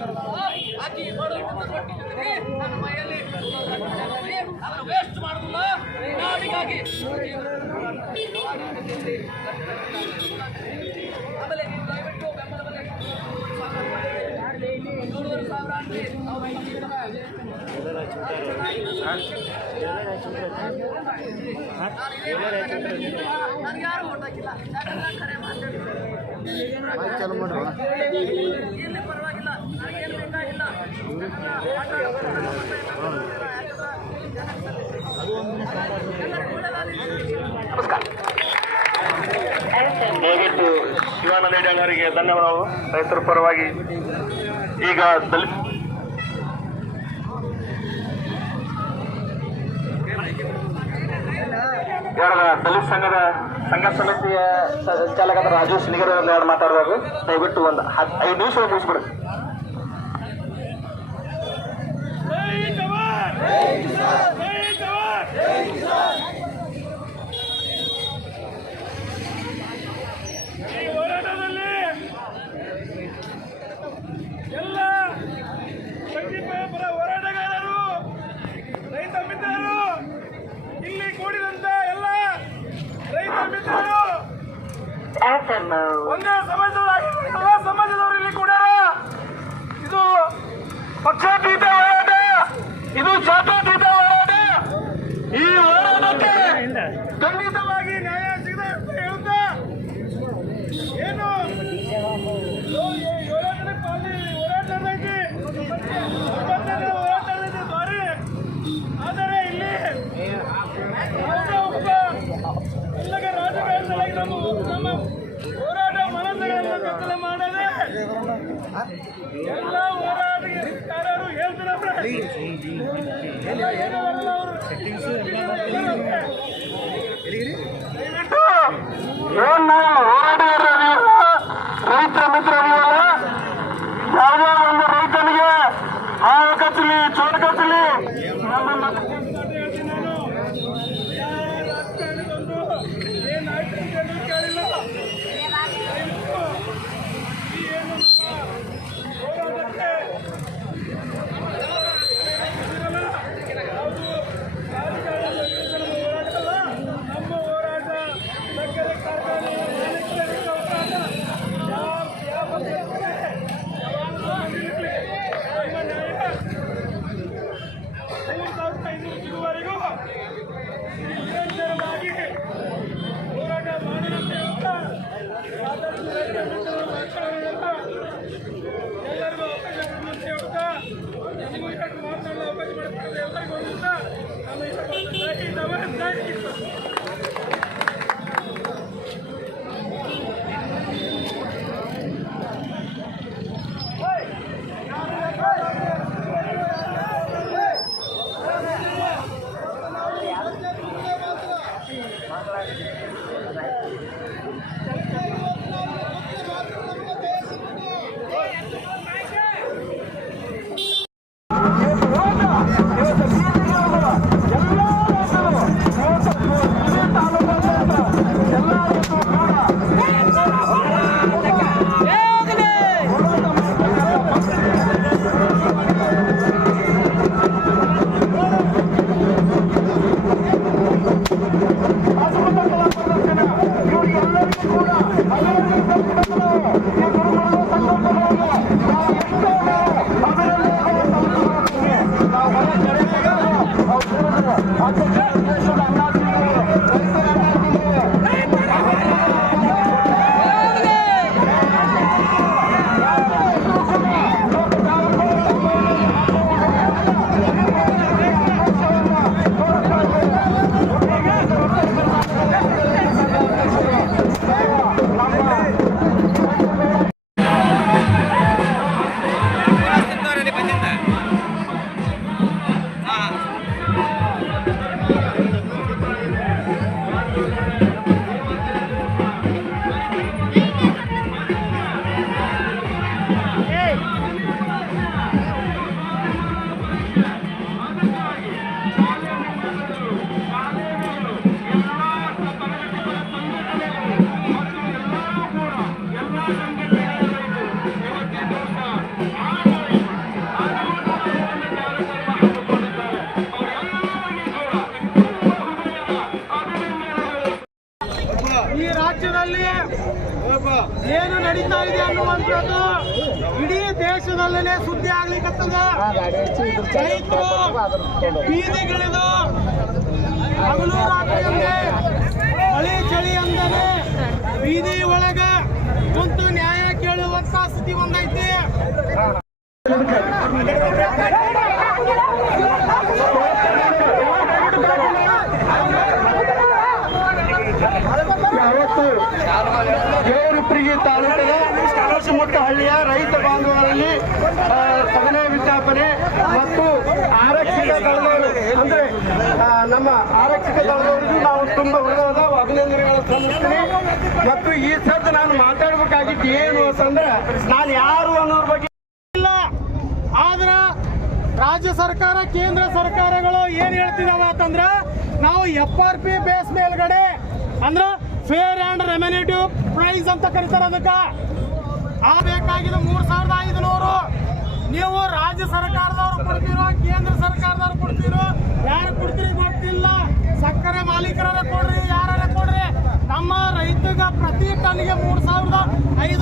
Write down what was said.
ಹಾಕಿ ನನ್ನ ಮೈಯಲ್ಲಿ ಅದನ್ನು ವೇಸ್ಟ್ ಮಾಡುದಿಲ್ಲ ಆಮೇಲೆ ನೀವು ದಯವಿಟ್ಟು ಸಾವಿರ ನನಗೆ ಯಾರು ಓಟ್ ಹಾಕಿಲ್ಲ ಯಾಕಂದ್ರೆ ಕರೆ ದಯವಿಟ್ಟು ಶಿವಾನಂದ ಅವರಿಗೆ ಧನ್ಯವಾದಗಳು. ರೈತರ ಪರವಾಗಿ ಈಗ ದಲಿತ ಯಾರ ದಲಿತ ಸಂಘದ ಸಂಘ ಸಮಿತಿಯ ಸಂಚಾಲಕ ರಾಜು ಸಿನಿಗರ್ ಯಾರು ಮಾತಾಡೋದು ದಯವಿಟ್ಟು ಒಂದು ಹತ್ತು ಐದು ನಿಮಿಷ ಜೈ ಈ ಹೋರಾಟದಲ್ಲಿ ಎಲ್ಲ ಸಂಘೀಯ ಪರ ಹೋರಾಟಗಾರರು ರೈತ ಮಿತ್ರರು ಇಲ್ಲಿ ಕೂಡಿದಂತ ಎಲ್ಲ ರೈತ ಮಿತ್ರರು ಒಂದೇ ಸಮಾಜದವರಾಗಿದ್ದಾರೆ ಎಲ್ಲ ಸಮಾಜದವರು ಇಲ್ಲಿ ಕೂಡ ಇದು ಪಕ್ಷಾತೀತ ಹೋರಾಟ. ಇದು ಜಾತ್ಯತೀತ ಹೋರಾಟ. ಈ ಹೋರಾಟಕ್ಕೆ ಖಂಡಿತವಾಗಿ ನ್ಯಾಯ ಸಿಗದೆ ಅಂತ ಹೇಳ್ತಾ ಏನು? ಹೋರಾಟದ ಪಾಲಿ ಹೋರಾಟದಲ್ಲಿ ಒಂಬತ್ತನೇ ಹೋರಾಟದಲ್ಲಿ ಸಾರಿ ಆದರೆ ಇಲ್ಲಿ ಯಾವುದೋ ಒಬ್ಬ ಇಲ್ಲಗ ರಾಜಕಾರಣದಲ್ಲಿ ನಮ್ಮ ನಮ್ಮ ಹೋರಾಟ ಮನಸ್ಸುಗಳನ್ನು ಕತ್ತಲೆ ಮಾಡದೆ ಎಲ್ಲ ಹೋರಾಟಗಾರರು ಹೇಳ್ತಾರೆ ಎಲ್ಲ ಮೊದಲನೇ ಸುದ್ದಿ ಆಗ್ಲಿಕ್ಕತ್ತದ? ರೈತರು ಬೀದಿಗಿಳಿದು ಹಗಲು ರಾತ್ರಿ ಮಳಿ ಚಳಿ ಅಂದನೆ ಬೀದಿ ಒಳಗ ಕುಂತು ನ್ಯಾಯ ಕೇಳುವಂತ ಸ್ಥಿತಿ ಒಂದೈತಿ. ರೈತ ಬಾಂಧವರಲ್ಲಿ ಸದನ ವಿಜ್ಞಾಪನೆ ಮತ್ತು ಆರಕ್ಷಕ ದಳದವರು, ಅಂದ್ರೆ ನಮ್ಮ ಆರಕ್ಷಕ ದಳದವರಿಗೂ ನಾವು ತುಂಬಾ ಹೃದಯದ ಅಭಿನಂದನೆಗಳನ್ನು ಸಲ್ಲಿಸ್ತೀನಿ. ಮತ್ತು ಈ ಸರ್ತಿ ನಾನು ಮಾತಾಡಬೇಕಾಗಿದ್ದು ಏನು ಅಂತಂದ್ರೆ, ನಾನು ಯಾರು ಅನ್ನೋದ್ರ ಬಗ್ಗೆ ಇಲ್ಲ. ಆದ್ರ ರಾಜ್ಯ ಸರ್ಕಾರ, ಕೇಂದ್ರ ಸರ್ಕಾರಗಳು ಏನ್ ಹೇಳ್ತಿದಾವ ಅಂತಂದ್ರ, ನಾವು ಎಫ್ ಆರ್ ಪಿ ಬೇಸ್ ಮೇಲ್ಗಡೆ ಅಂದ್ರ ಫೇರ್ ಅಂಡ್ ರೆಮ್ಯುನೇಟಿವ್ ಪ್ರೈಸ್ ಅಂತ ಕರೀತಾರೆ ಅದಕ್ಕ. ಆ ಬೇಕಾಗಿದ ಮೂರ್ ಸಾವಿರದ ಐದುನೂರು ನೀವು ರಾಜ್ಯ ಸರ್ಕಾರದವ್ರು ಕೊಡ್ತೀರೋ ಕೇಂದ್ರ ಸರ್ಕಾರದವ್ರು ಕೊಡ್ತೀರೋ? ಯಾರು ಕೊಡ್ತೀರಿ ಗೊತ್ತಿಲ್ಲ. ಸಕ್ಕರೆ ಮಾಲೀಕರ ಕೊಡ್ರಿ ಯಾರ ಕೊಡ್ರಿ? ನಮ್ಮ ರೈತಗ ಪ್ರತಿ ಟನ್ಗೆ ಮೂರ್ ಸಾವಿರದ ರೂಪಾಯಿ